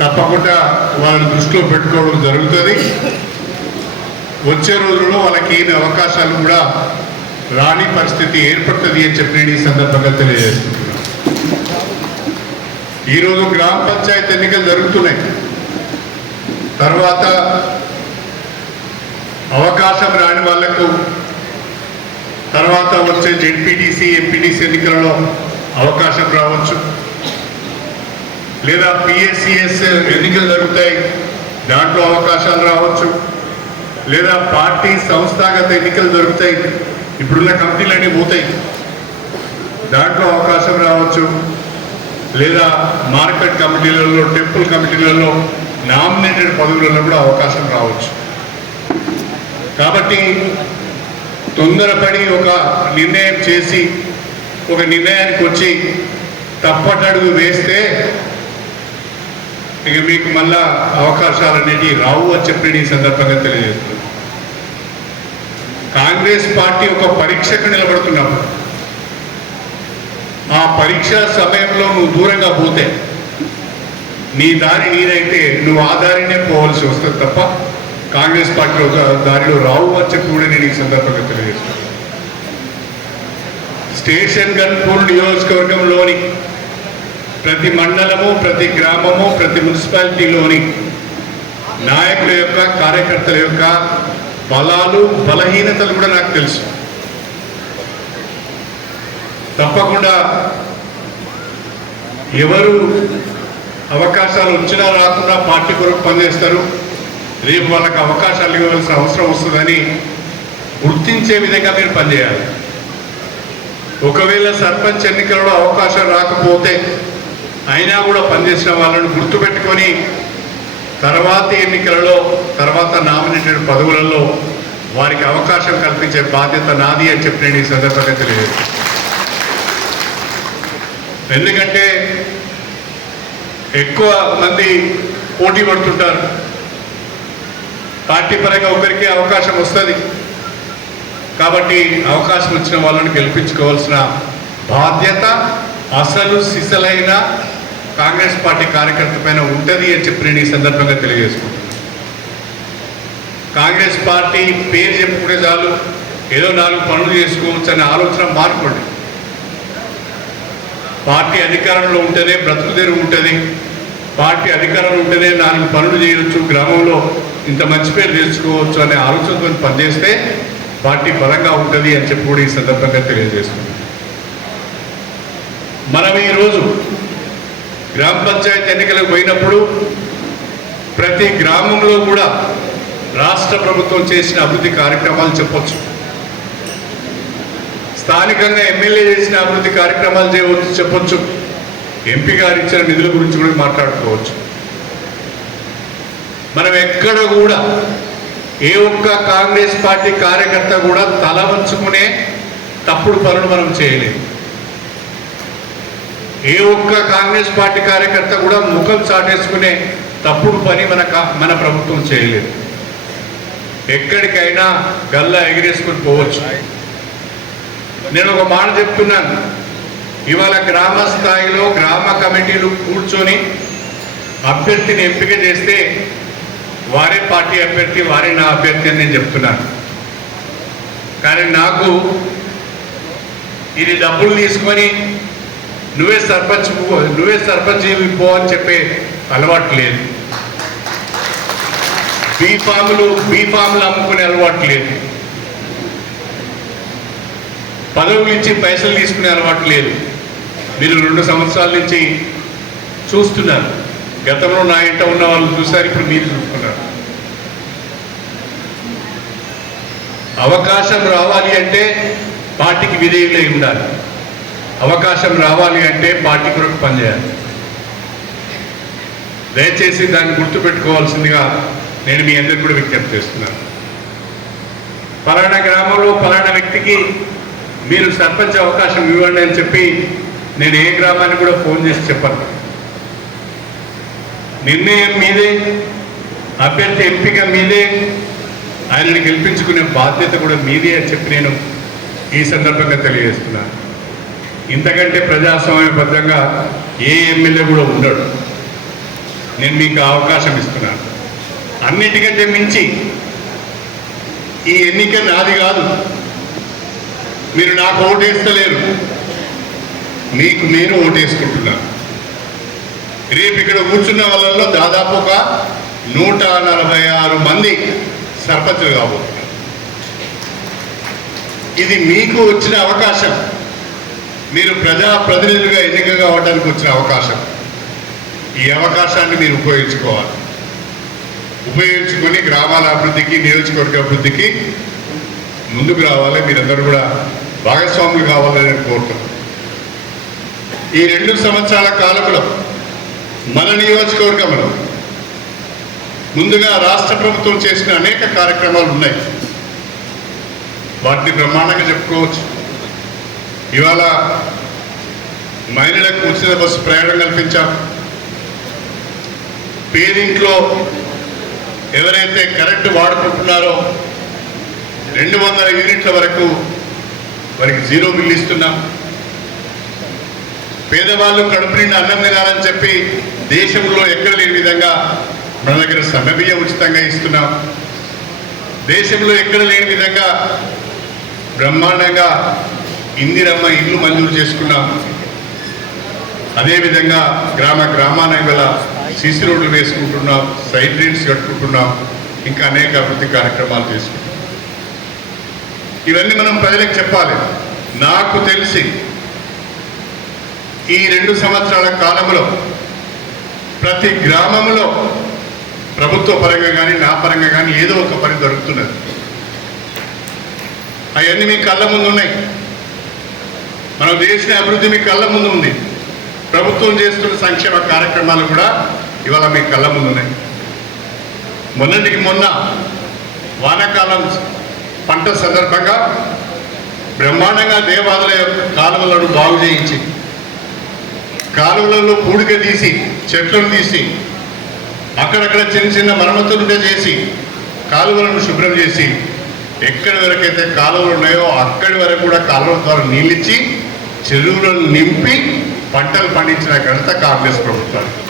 తప్పకుండా వాళ్ళని దృష్టిలో పెట్టుకోవడం జరుగుతుంది. వచ్చే రోజుల్లో వాళ్ళకి ఏమి అవకాశాలు కూడా రాని పరిస్థితి ఏర్పడుతుంది అని చెప్పి నేను ఈ సందర్భంగా తెలియజేస్తున్నాను. ఈరోజు గ్రామ పంచాయతీ ఎన్నికలు జరుగుతున్నాయి. తర్వాత అవకాశం రాని వాళ్ళకు తర్వాత వచ్చే జెడ్పీటీసీ ఎంపీటీసీ ఎన్నికలలో అవకాశం రావచ్చు. లేదా పిఎస్సిఎస్ ఎన్నికలు జరుగుతాయి దాంట్లో అవకాశాలు రావచ్చు. లేదా పార్టీ సంస్థాగత ఎన్నికలు జరుగుతాయి ఇప్పుడున్న కమిటీలన్నీ పోతాయి. దాంట్లో అవకాశం రావచ్చు. లేదా మార్కెట్ కమిటీలలో టెంపుల్ కమిటీలలో నామినేటెడ్ పదవులలో కూడా అవకాశం రావచ్చు. కాబట్టి తొందరపడి ఒక నిర్ణయం చేసి ఒక నిర్ణయానికి వచ్చి తప్పటడుగు వేస్తే ఇక మీకు మళ్ళా అవకాశాలు అనేటివి రావు అని చెప్పి ఈ సందర్భంగా తెలియజేస్తున్నాను కాంగ్రెస్ పార్టీ ఒక పరీక్షకు నిలబడుతున్నప్పుడు ఆ పరీక్ష సమయంలో నువ్వు దూరంగా పోతే నీ దారి నీదైతే నువ్వు ఆ దారినే పోవాల్సి వస్తుంది తప్ప కాంగ్రెస్ పార్టీ ఒక దారిలో రావు అని చెప్పి కూడా నేను ఈ సందర్భంగా తెలియజేస్తున్నాను. స్టేషన్ గన్పూర్ నియోజకవర్గంలోని ప్రతి మండలము ప్రతి గ్రామము ప్రతి మున్సిపాలిటీలోని నాయకుల యొక్క కార్యకర్తల యొక్క బలాలు బలహీనతలు కూడా నాకు తెలుసు. తప్పకుండా ఎవరు అవకాశాలు వచ్చినా రాకుండా పార్టీ కొరకు పనిచేస్తారు. రేపు వాళ్ళకి అవకాశాలు ఇవ్వాల్సిన అవసరం వస్తుందని గుర్తించే విధంగా మీరు పనిచేయాలి. ఒకవేళ సర్పంచ్ ఎన్నికలలో అవకాశం రాకపోతే అయినా కూడా పనిచేసిన వాళ్ళను గుర్తుపెట్టుకొని తర్వాతి ఎన్నికలలో తర్వాత నామినేటెడ్ పదవులలో వారికి అవకాశం కల్పించే బాధ్యత నాది అని చెప్పి నేను ఈ సందర్భంగా తెలియదు ఎందుకంటే ఎక్కువ మంది పోటీ పడుతుంటారు. పార్టీ పరంగా ఒకరికి అవకాశం వస్తుంది. కాబట్టి అవకాశం వచ్చిన వాళ్ళని గెలిపించుకోవాల్సిన బాధ్యత అసలు సిసలైన కాంగ్రెస్ పార్టీ కార్యకర్త పైన ఉంటుంది అని చెప్పి నేను ఈ సందర్భంగా తెలియజేసుకుంటున్నాను కాంగ్రెస్ పార్టీ పేరు చెప్పుకుంటే చాలు ఏదో నాలుగు పనులు చేసుకోవచ్చు అనే ఆలోచన మార్పండి పార్టీ అధికారంలో ఉంటేనే బ్రతుకు తెరువు ఉంటుంది. పార్టీ అధికారంలో ఉంటేనే నాలుగు పనులు చేయవచ్చు గ్రామంలో ఇంత మంచి పేరు తెచ్చుకోవచ్చు అనే ఆలోచనతో పనిచేస్తే పార్టీ బలంగా ఉంటుంది అని చెప్పి కూడా ఈ సందర్భంగా తెలియజేస్తుంది మనం ఈరోజు గ్రామ పంచాయతీ ఎన్నికలకు పోయినప్పుడు ప్రతి గ్రామంలో కూడా రాష్ట్ర ప్రభుత్వం చేసిన అభివృద్ధి కార్యక్రమాలు చెప్పొచ్చు. స్థానికంగా ఎమ్మెల్యే చేసిన అభివృద్ధి కార్యక్రమాలు చేయవచ్చు చెప్పొచ్చు. ఎంపీ గారు ఇచ్చిన నిధుల గురించి కూడా మాట్లాడుకోవచ్చు. మనం ఎక్కడ కూడా ఏ ఒక్క కాంగ్రెస్ పార్టీ కార్యకర్త కూడా తల వంచుకునే తప్పుడు పనులు మనం చేయలేదు. ఏ ఒక్క కాంగ్రెస్ పార్టీ కార్యకర్త కూడా ముఖం చాటేసుకునే తప్పుడు పని మన మన ప్రభుత్వం చేయలేదు. ఎక్కడికైనా గల్లా ఎగిరేసుకుని పోవచ్చు. నేను ఒక మాట చెప్తున్నాను. ఇవాళ గ్రామ స్థాయిలో గ్రామ కమిటీలు కూర్చొని అభ్యర్థిని ఎంపిక చేస్తే వారే పార్టీ అభ్యర్థి వారే నా అభ్యర్థి అని నేను చెప్తున్నాను. కానీ నాకు ఇది డబ్బులు తీసుకొని నువ్వే సర్పంచ్ పో- నువ్వే సర్పంచ్ పో అని చెప్పే అలవాటు లేదు. బీ ఫాములు బీ ఫాములు అమ్ముకునే అలవాటు లేదు. పదవులు ఇచ్చి పైసలు తీసుకునే అలవాటు లేదు. మీరు రెండు సంవత్సరాల నుంచి చూస్తున్నారు. గతంలో నా ఇంట ఉన్న వాళ్ళు చూశారు ఇప్పుడు మీరు చూస్తున్నారు. అవకాశం రావాలి అంటే పార్టీకి విధేయులై ఉండాలి. అవకాశం రావాలి అంటే పార్టీ కొరకు పనిచేయాలి. దయచేసి దాన్ని గుర్తుపెట్టుకోవాల్సిందిగా నేను మీ అందరికి కూడా విజ్ఞప్తి చేస్తున్నాను. పలానా గ్రామంలో పలానా వ్యక్తికి మీరు సర్పంచ్ అవకాశం ఇవ్వండి అని చెప్పి నేను ఏ గ్రామానికి కూడా ఫోన్ చేసి చెప్పను. నిర్ణయం మీదే అభ్యర్థి ఎంపిక మీదే ఆయనని గెలిపించుకునే బాధ్యత కూడా మీదే అని చెప్పి నేను ఈ సందర్భంగా తెలియజేస్తున్నాను. ఇంతకంటే ప్రజాస్వామ్యబద్ధంగా ఏ ఎమ్మెల్యే కూడా ఉండడు. నేను మీకు అవకాశం ఇస్తున్నాను. అన్నిటికంటే మించి ఈ ఎన్నిక నాది కాదు. మీరు నాకు ఓటేస్తలేరు. మీకు నేను ఓటేసుకుంటున్నాను. రేపు ఇక్కడ కూర్చున్న వాళ్ళల్లో దాదాపు ఒక నూట నలభై ఆరు మంది సర్పంచులు కాబోతున్నారు. ఇది మీకు వచ్చిన అవకాశం. మీరు ప్రజా ప్రతినిధులుగా ఎన్నిక కావడానికి వచ్చిన అవకాశం. ఈ అవకాశాన్ని మీరు ఉపయోగించుకోవాలి. ఉపయోగించుకొని గ్రామాల అభివృద్ధికి నియోజకవర్గ అభివృద్ధికి ముందుకు రావాలి. మీరందరూ కూడా భాగస్వాములు కావాలని నేను కోరుతున్నాను. ఈ రెండు సంవత్సరాల కాలంలో మన నియోజకవర్గంలో ముందుగా రాష్ట్ర ప్రభుత్వం చేసిన అనేక కార్యక్రమాలు ఉన్నాయి. వాటిని బ్రహ్మాండంగా చెప్పుకోవచ్చు. ఇవాళ మహిళలకు ఉచిత బస్సు ప్రయాణం కల్పించాం. పేరింట్లో ఎవరైతే కరెంటు వాడుకుంటున్నారో రెండు వందల యూనిట్ల వరకు వారికి జీరో బిల్ ఇస్తున్నాం. పేదవాళ్ళు కడుపు నిండా అన్నం తినాలని చెప్పి దేశంలో ఎక్కడ లేని విధంగా మన దగ్గర సన్నబియ్యం ఉచితంగా ఇస్తున్నాం. దేశంలో ఎక్కడ లేని విధంగా బ్రహ్మాండంగా ఇందిరమ్మ ఇల్లు మంజూరు చేసుకున్నాం అదేవిధంగా గ్రామ గ్రామాన గల సిసి రోడ్లు వేసుకుంటున్నాం సైడ్ రీడ్స్ కట్టుకుంటున్నాం ఇంకా అనేక అభివృద్ధి కార్యక్రమాలు చేసుకుంటున్నాం. ఇవన్నీ మనం ప్రజలకు చెప్పాలి. నాకు తెలిసి ఈ రెండు సంవత్సరాల కాలంలో ప్రతి గ్రామంలో ప్రభుత్వ పరంగా కానీ నా పరంగా కానీ ఏదో ఒక పని దొరుకుతున్నది. అవన్నీ మీ కళ్ళ ముందు ఉన్నాయి మనం చేసిన అభివృద్ధి మీ కళ్ళ ముందు ఉంది. ప్రభుత్వం చేస్తున్న సంక్షేమ కార్యక్రమాలు కూడా ఇవాళ మీ కళ్ళ ముందు ఉన్నాయి. మొన్నటికి మొన్న వానాకాలం పంట సందర్భంగా బ్రహ్మాండంగా దేవాలయ కాలువలను బాగు చేయించి కాలువలలో పూడిక తీసి చెట్లను తీసి అక్కడక్కడ చిన్న చిన్న మరమ్మతులు చేసి కాలువలను శుభ్రం చేసి ఎక్కడి వరకైతే కాలువలు ఉన్నాయో అక్కడి వరకు కూడా కాలువల ద్వారా నీళ్ళిచ్చి చెరువులను నింపి పంటలు పండించిన ఘనత కాంగ్రెస్ ప్రభుత్వానికి.